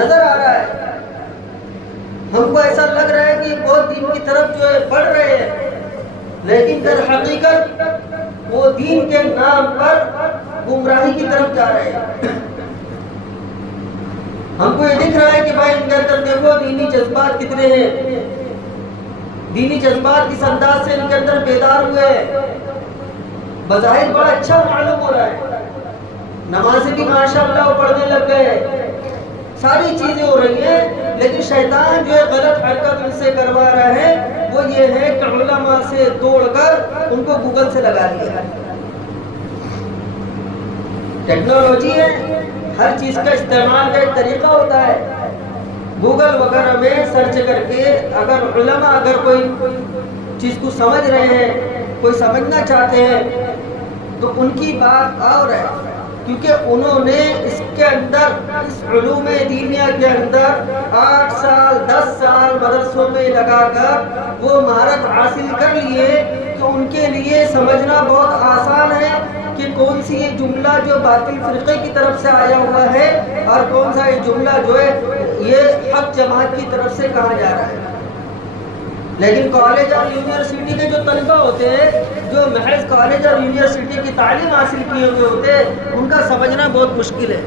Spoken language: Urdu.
نظر آ رہا ہے. ہم کو ایسا لگ رہا ہے کہ بہت دین کی طرف جو ہے بڑھ رہے ہیں، لیکن در حقیقت وہ دین کے نام پر گمراہی کی طرف جا رہے ہیں. ہم کو یہ دکھ رہا ہے کہ بھائی ان کے اندر دیکھو دینی جذبات کتنے ہیں، دینی جذبات کس انداز سے ان کے اندر بیدار ہوئے ہیں. بظاہر بڑا اچھا معلوم ہو رہا ہے، نمازیں بھی ماشاءاللہ وہ پڑھنے لگ گئے، ساری چیزیں ہو رہی ہیں، لیکن شیطان جو ہے غلط حرکت ان سے کروا رہا ہے وہ یہ ہے کہ علماء سے توڑ کر ان کو گوگل سے لگا دیا. ٹیکنالوجی ہے، ہر چیز کا استعمال کا ایک طریقہ ہوتا ہے. گوگل وغیرہ میں سرچ کر کے اگر علماء اگر کوئی چیز کو سمجھ رہے ہیں، کوئی سمجھنا چاہتے ہیں، تو ان کی بات اور ہے، کیونکہ انہوں نے اس کے اندر اس علوم دینیہ کے اندر 8 سال 10 سال مدرسوں میں لگا کر وہ مہارت حاصل کر لیے کہ ان کے لیے سمجھنا بہت آسان ہے کہ کون سی یہ جملہ جو باطل فرقے کی طرف سے آیا ہوا ہے اور کون سا یہ جملہ جو ہے یہ حق جماعت کی طرف سے کہا جا رہا ہے. لیکن کالج اور یونیورسٹی کے جو طلبہ ہوتے ہیں جو محض کالج اور یونیورسٹی کی تعلیم حاصل کیے ہوئے ہوتے ہیں ان کا سمجھنا بہت مشکل ہے.